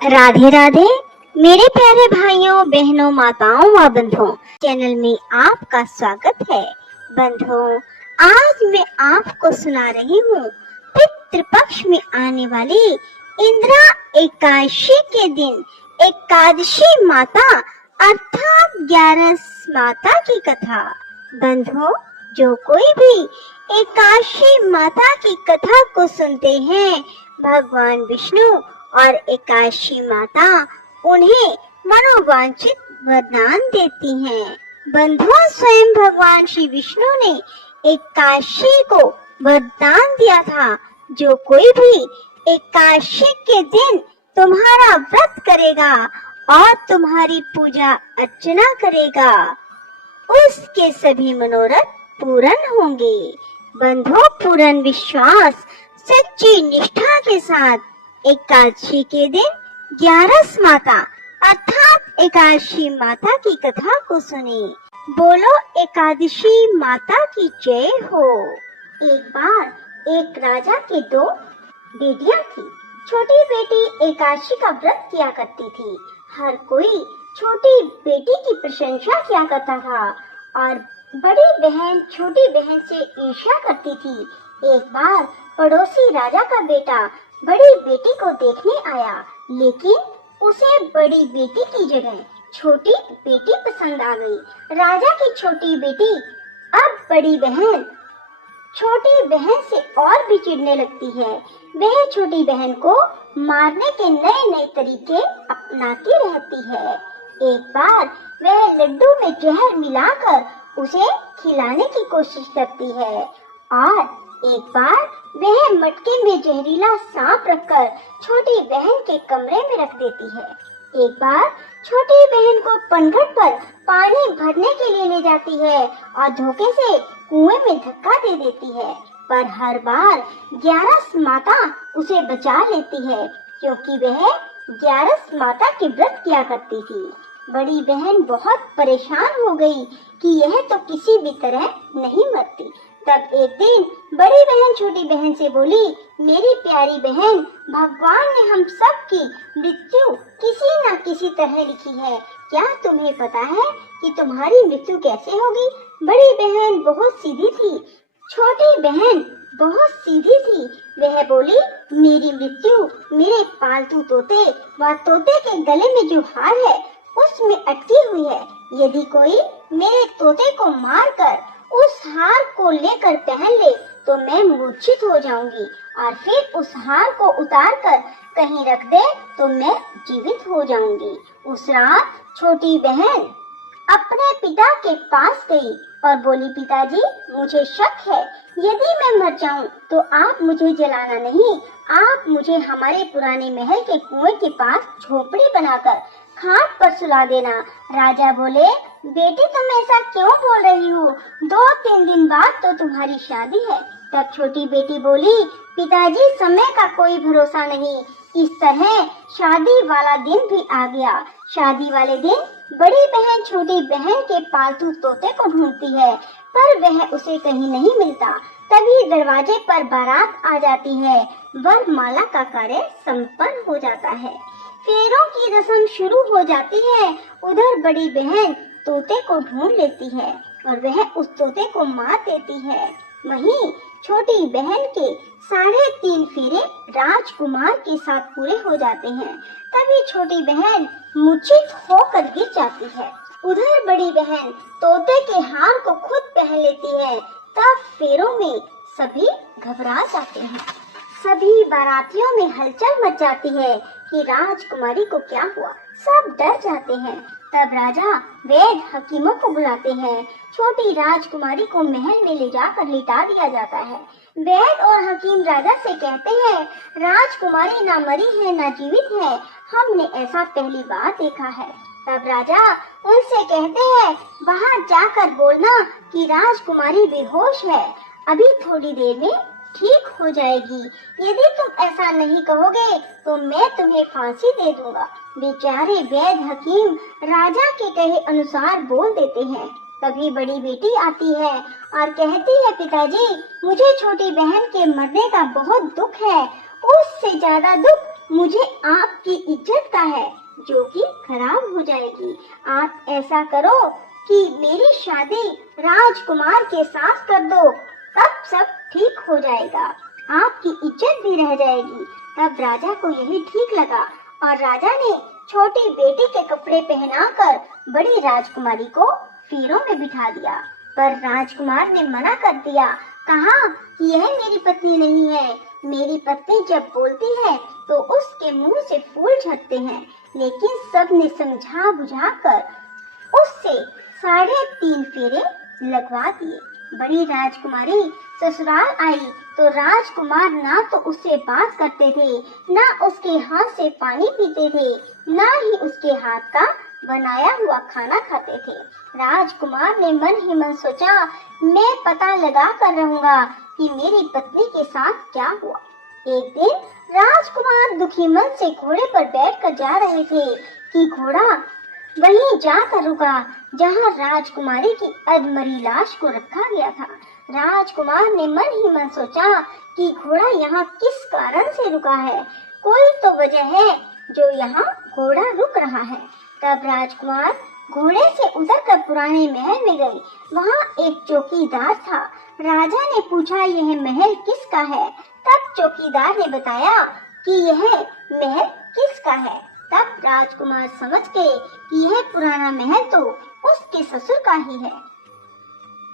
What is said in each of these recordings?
राधे राधे मेरे प्यारे भाइयों बहनों माताओं व बंधुओं, चैनल में आपका स्वागत है। बंधुओं, आज मैं आपको सुना रही हूँ पितृपक्ष में आने वाली इंदिरा एकादशी के दिन एकादशी माता अर्थात 11 माता की कथा। बंधुओं, जो कोई भी एकादशी माता की कथा को सुनते हैं, भगवान विष्णु और एकादशी माता उन्हें मनोवांछित वरदान देती हैं। बंधुओं, स्वयं भगवान श्री विष्णु ने एकादशी को वरदान दिया था, जो कोई भी एकादशी के दिन तुम्हारा व्रत करेगा और तुम्हारी पूजा अर्चना करेगा, उसके सभी मनोरथ पूर्ण होंगे। बंधुओं, पूर्ण विश्वास सच्ची निष्ठा के साथ एकादशी के दिन 11 माता अर्थात एकादशी माता की कथा को सुने। बोलो एकादशी माता की जय हो। एक बार एक राजा के 2 बेटियां थी। छोटी बेटी एकादशी का व्रत किया करती थी। हर कोई छोटी बेटी की प्रशंसा किया करता था और बड़ी बहन छोटी बहन से ईर्ष्या करती थी। एक बार पड़ोसी राजा का बेटा बड़ी बेटी को देखने आया, लेकिन उसे बड़ी बेटी की जगह छोटी बेटी पसंद आ गई। राजा की छोटी बेटी अब बड़ी बहन छोटी बहन से और भी चिढ़ने लगती है। वह छोटी बहन को मारने के नए नए तरीके अपनाती रहती है। एक बार वह लड्डू में जहर मिलाकर उसे खिलाने की कोशिश करती है और एक बार वह मटके में जहरीला सांप रखकर छोटी बहन के कमरे में रख देती है। एक बार छोटी बहन को पनघट पर पानी भरने के लिए ले जाती है और धोखे से कुएं में धक्का दे देती है, पर हर बार 11 माता उसे बचा लेती है, क्योंकि वह 11 माता के व्रत किया करती थी। बड़ी बहन बहुत परेशान हो गई कि यह तो किसी भी तरह नहीं मरती। तब एक दिन बड़ी बहन छोटी बहन से बोली, मेरी प्यारी बहन, भगवान ने हम सब की मृत्यु किसी न किसी तरह लिखी है। क्या तुम्हें पता है कि तुम्हारी मृत्यु कैसे होगी? बड़ी बहन बहुत सीधी थी, छोटी बहन बहुत सीधी थी। वह बोली, मेरी मृत्यु मेरे पालतू तोते व तोते के गले में जो हार है उसमें अटकी हुई है। यदि कोई मेरे तोते को मारकर उस हार को लेकर पहन ले तो मैं मूर्छित हो जाऊंगी, और फिर उस हार को उतार कर कहीं रख दे तो मैं जीवित हो जाऊंगी। उस रात छोटी बहन अपने पिता के पास गई और बोली, पिताजी, मुझे शक है, यदि मैं मर जाऊं तो आप मुझे जलाना नहीं, आप मुझे हमारे पुराने महल के कुएं के पास झोपड़ी बनाकर खाट पर सुला देना। राजा बोले, बेटी, तुम ऐसा क्यों बोल रही हो? 2-3 दिन बाद तो तुम्हारी शादी है। तब छोटी बेटी बोली, पिताजी, समय का कोई भरोसा नहीं। इस तरह शादी वाला दिन भी आ गया। शादी वाले दिन बड़ी बहन छोटी बहन के पालतू तोते को ढूंढती है, पर वह उसे कहीं नहीं मिलता। तभी दरवाजे पर बारात आ जाती है। वरमाला का कार्य संपन्न हो जाता है। फेरों की रस्म शुरू हो जाती है। उधर बड़ी बहन तोते को ढूंढ लेती है और वह उस तोते को मार देती है। वहीं छोटी बहन के 3.5 फेरे राजकुमार के साथ पूरे हो जाते हैं। तभी छोटी बहन मूर्छित होकर गिर जाती है। उधर बड़ी बहन तोते के हार को खुद पहन लेती है। तब फेरों में सभी घबरा जाते हैं। सभी बारातियों में हलचल मच जाती है कि राजकुमारी को क्या हुआ। सब डर जाते हैं। तब राजा वैद्य हकीमों को बुलाते हैं। छोटी राजकुमारी को महल में ले जाकर लिटा दिया जाता है। वैद्य और हकीम राजा से कहते हैं, राजकुमारी ना मरी है ना जीवित है, हमने ऐसा पहली बार देखा है। तब राजा उनसे कहते हैं, बाहर जाकर बोलना कि राजकुमारी बेहोश है, अभी थोड़ी देर में ठीक हो जाएगी। यदि तुम ऐसा नहीं कहोगे तो मैं तुम्हें फांसी दे दूंगा। बेचारे वैद्य हकीम राजा के कहे अनुसार बोल देते हैं। तभी बड़ी बेटी आती है और कहती है, पिताजी, मुझे छोटी बहन के मरने का बहुत दुख है। उससे ज्यादा दुख मुझे आपकी इज्जत का है जो कि खराब हो जाएगी। आप ऐसा करो कि मेरी शादी राजकुमार के साथ कर दो, तब सब ठीक हो जाएगा, आपकी इज्जत भी रह जाएगी। तब राजा को यही ठीक लगा और राजा ने छोटी बेटी के कपड़े पहनाकर बड़ी राजकुमारी को फेरों में बिठा दिया। पर राजकुमार ने मना कर दिया, कहा कि यह मेरी पत्नी नहीं है। मेरी पत्नी जब बोलती है तो उसके मुंह से फूल झड़ते हैं। लेकिन सबने समझा बुझाकर उससे 3.5 फेरे लगवा दिए। बड़ी राजकुमारी ससुराल आई तो राजकुमार ना तो उससे बात करते थे, ना उसके हाथ से पानी पीते थे, ना ही उसके हाथ का बनाया हुआ खाना खाते थे। राजकुमार ने मन ही मन सोचा, मैं पता लगा कर रहूंगा कि मेरी पत्नी के साथ क्या हुआ। एक दिन राजकुमार दुखी मन से घोड़े पर बैठकर जा रहे थे कि घोड़ा वहीं जाकर रुका जहां राजकुमारी की अधमरी लाश को रखा गया था। राजकुमार ने मन ही मन सोचा कि घोड़ा यहाँ किस कारण से रुका है, कोई तो वजह है जो यहाँ घोड़ा रुक रहा है। तब राजकुमार घोड़े से उतरकर पुराने महल में गए। वहाँ एक चौकीदार था। राजा ने पूछा, यह महल किसका है? तब चौकीदार ने बताया कि यह महल किसका है। तब राजकुमार समझ गए कि यह पुराना महल तो उसके ससुर का ही है।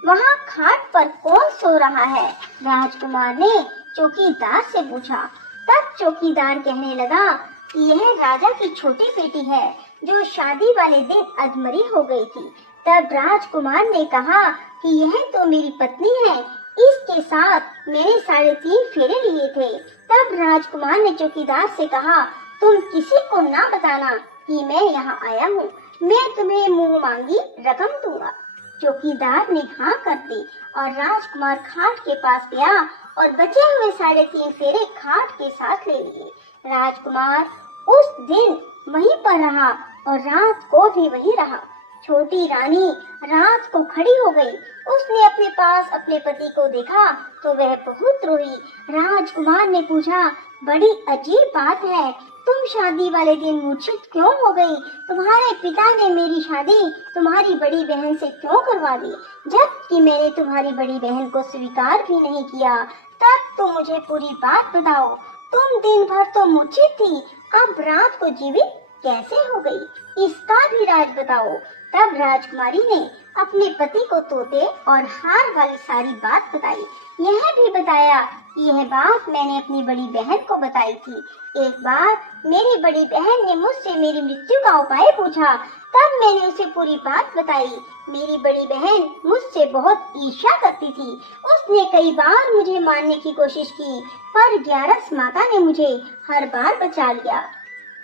वहाँ खाट पर कौन सो रहा है? राजकुमार ने चौकीदार से पूछा। तब चौकीदार कहने लगा कि यह राजा की छोटी बेटी है जो शादी वाले दिन अधमरी हो गई थी। तब राजकुमार ने कहा कि यह तो मेरी पत्नी है, इसके साथ मैंने 3.5 फेरे लिए थे। तब राजकुमार ने चौकीदार से कहा, तुम किसी को ना बताना कि मैं यहाँ आया हूँ, मैं तुम्हें मुंह मांगी रकम दूंगा। चौकीदार ने हाँ कर दी और राजकुमार खाट के पास गया और बचे हुए 3.5 फेरे खाट के साथ ले लिए। राजकुमार उस दिन वहीं पर रहा और रात को भी वहीं रहा। छोटी रानी रात को खड़ी हो गई। उसने अपने पास अपने पति को देखा तो वह बहुत रोई। राजकुमार ने पूछा, बड़ी अजीब बात है, तुम शादी वाले दिन मूर्छित क्यों हो गई? तुम्हारे पिता ने मेरी शादी तुम्हारी बड़ी बहन से क्यों करवा दी, जबकि मैंने तुम्हारी बड़ी बहन को स्वीकार भी नहीं किया। तब तुम मुझे पूरी बात बताओ। तुम दिन भर तो मूर्छित थी, अब रात को जीवित कैसे हो गई, इसका भी राज बताओ। तब राजकुमारी ने अपने पति को तोते और हार वाली सारी बात बताई। यह भी बताया कि यह बात मैंने अपनी बड़ी बहन को बताई थी। एक बार मेरी बड़ी बहन ने मुझसे मेरी मृत्यु का उपाय पूछा, तब मैंने उसे पूरी बात बताई। मेरी बड़ी बहन मुझसे बहुत ईर्ष्या करती थी। उसने कई बार मुझे मारने की कोशिश की, पर ग्यारस माता ने मुझे हर बार बचा लिया।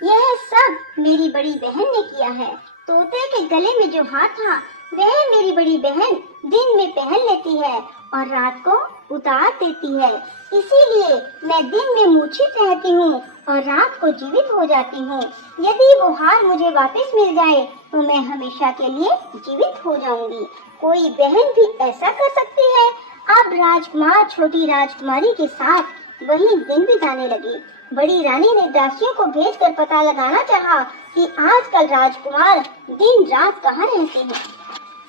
यह सब मेरी बड़ी बहन ने किया है। तोते के गले में जो हार था वह मेरी बड़ी बहन दिन में पहन लेती है और रात को उतार देती है। इसीलिए मैं दिन में मूर्छित रहती हूँ और रात को जीवित हो जाती हूँ। यदि वो हार मुझे वापस मिल जाए तो मैं हमेशा के लिए जीवित हो जाऊंगी। कोई बहन भी ऐसा कर सकती है। अब राजकुमार छोटी राजकुमारी के साथ वही दिन बिताने लगे। बड़ी रानी ने दासियों को भेजकर पता लगाना चाहा कि आजकल राजकुमार दिन रात कहाँ रहते हैं,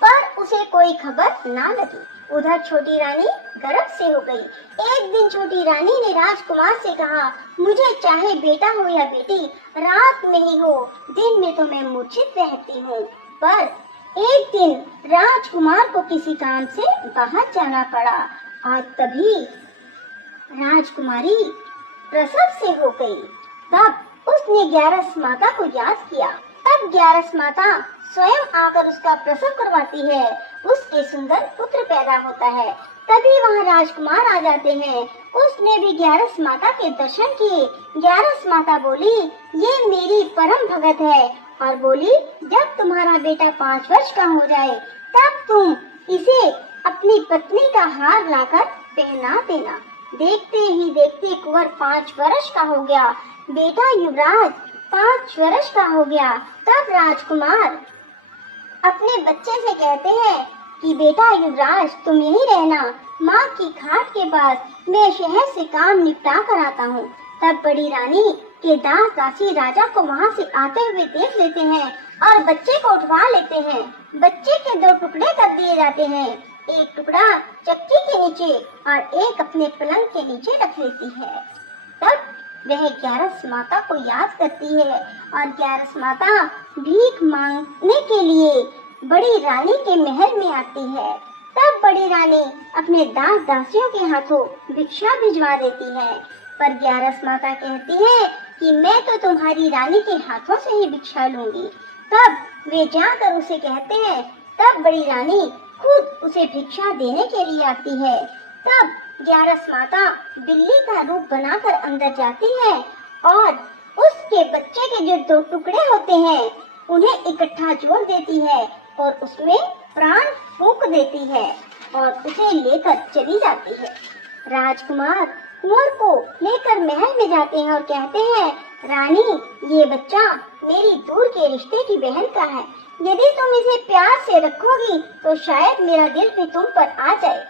पर उसे कोई खबर ना लगी। उधर छोटी रानी गर्भ से हो गई। एक दिन छोटी रानी ने राजकुमार से कहा, मुझे चाहे बेटा हो या बेटी, रात में ही हो, दिन में तो मैं मूर्छित रहती हूँ। पर एक दिन राजकुमार को किसी काम से बाहर जाना पड़ा और तभी राजकुमारी प्रसव से हो गई। तब उसने ग्यारस माता को याद किया। तब ग्यारस माता स्वयं आकर उसका प्रसव करवाती है। उसके सुंदर पुत्र पैदा होता है। तभी वहाँ राजकुमार आ जाते हैं। उसने भी ग्यारस माता के दर्शन किए। ग्यारस माता बोली, ये मेरी परम भगत है, और बोली, जब तुम्हारा बेटा 5 वर्ष का हो जाए तब तुम इसे अपनी पत्नी का हार लाकर पहना देना। देखते ही देखते कुंवर 5 वर्ष का हो गया। बेटा युवराज 5 वर्ष का हो गया। तब राजकुमार अपने बच्चे से कहते हैं कि बेटा युवराज, तुम यहीं रहना, माँ की खाट के पास, मैं शहर से काम निपटा कर आता हूँ। तब बड़ी रानी कि दास दासी राजा को वहाँ से आते हुए देख लेते हैं और बच्चे को उठवा लेते हैं। बच्चे के 2 टुकड़े कर दिए जाते हैं, एक टुकड़ा चक्की के नीचे और एक अपने पलंग के नीचे रख लेती है। तब वह ग्यारस माता को याद करती है और ग्यारस माता भीख मांगने के लिए बड़ी रानी के महल में आती है। तब बड़ी रानी अपने दास दासियों के हाथों भिक्षा भिजवा देती है, पर ग्यारस माता कहती है कि मैं तो तुम्हारी रानी के हाथों से ही भिक्षा लूंगी। तब वे जाकर उसे कहते हैं। तब बड़ी रानी खुद उसे भिक्षा देने के लिए आती है। तब ग्यारस माता बिल्ली का रूप बनाकर अंदर जाती है और उसके बच्चे के जो 2 टुकड़े होते हैं उन्हें इकट्ठा जोड़ देती है और उसमें प्राण फूंक देती है और उसे लेकर चली जाती है। राजकुमार कुंवर को लेकर महल में जाते हैं और कहते हैं, रानी ये बच्चा मेरी दूर के रिश्ते की बहन का है, यदि तुम इसे प्यार से रखोगी तो शायद मेरा दिल भी तुम पर आ जाए।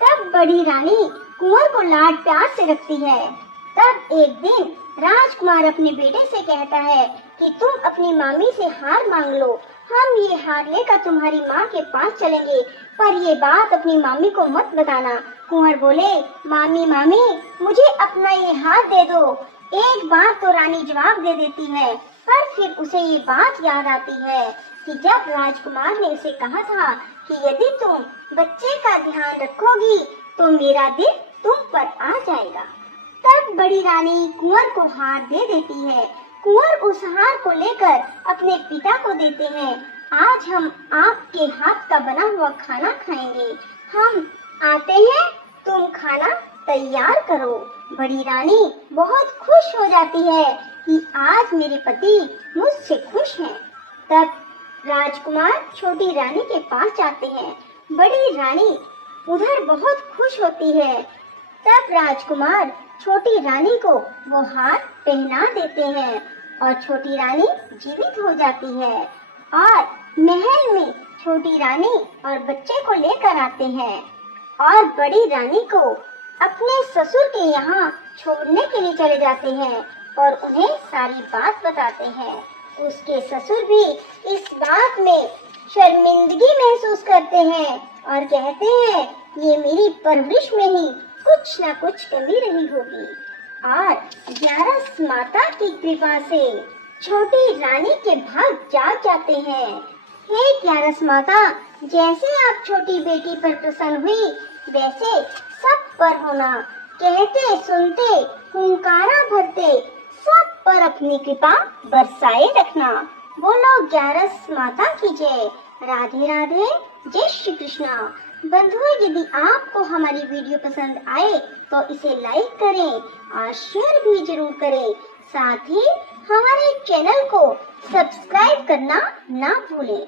तब बड़ी रानी कुंवर को लाड प्यार से रखती है। तब एक दिन राजकुमार अपने बेटे से कहता है कि तुम अपनी मामी से हार मांग लो, हम ये हार लेकर तुम्हारी माँ के पास चलेंगे, पर ये बात अपनी मामी को मत बताना। कुंवर बोले, मामी मामी मुझे अपना ये हार दे दो। एक बार तो रानी जवाब दे देती है, पर फिर उसे ये बात याद आती है कि जब राजकुमार ने उसे कहा था कि यदि तुम बच्चे का ध्यान रखोगी तो मेरा दिल तुम पर आ जाएगा। तब बड़ी रानी कुंवर को हार दे देती है। कुंवर उस हार को लेकर अपने पिता को देते हैं। आज हम आपके हाथ का बना हुआ खाना खाएंगे, हम आते हैं, तुम खाना तैयार करो। बड़ी रानी बहुत खुश हो जाती है कि आज मेरे पति मुझसे खुश हैं। तब राजकुमार छोटी रानी के पास जाते हैं। बड़ी रानी उधर बहुत खुश होती है। तब राजकुमार छोटी रानी को वो हार पहना देते हैं और छोटी रानी जीवित हो जाती है और महल में छोटी रानी और बच्चे को लेकर आते हैं और बड़ी रानी को अपने ससुर के यहाँ छोड़ने के लिए चले जाते हैं और उन्हें सारी बात बताते हैं। उसके ससुर भी इस बात में शर्मिंदगी महसूस करते हैं और कहते हैं ये मेरी परवरिश में ही कुछ न कुछ कमी रही होगी। और ग्यारस माता की कृपा से छोटी रानी के भाग जाग जाते हैं। हे ग्यारस माता, जैसे आप छोटी बेटी पर प्रसन्न हुई वैसे सब पर होना, कहते सुनते हुंकारा भरते सब पर अपनी कृपा बरसाए रखना। बोलो ग्यारस माता की जय। राधे राधे, जय श्री कृष्णा। बंधुओं, यदि आपको हमारी वीडियो पसंद आए तो इसे लाइक करें और शेयर भी जरूर करें। साथ ही हमारे चैनल को सब्सक्राइब करना ना भूलें।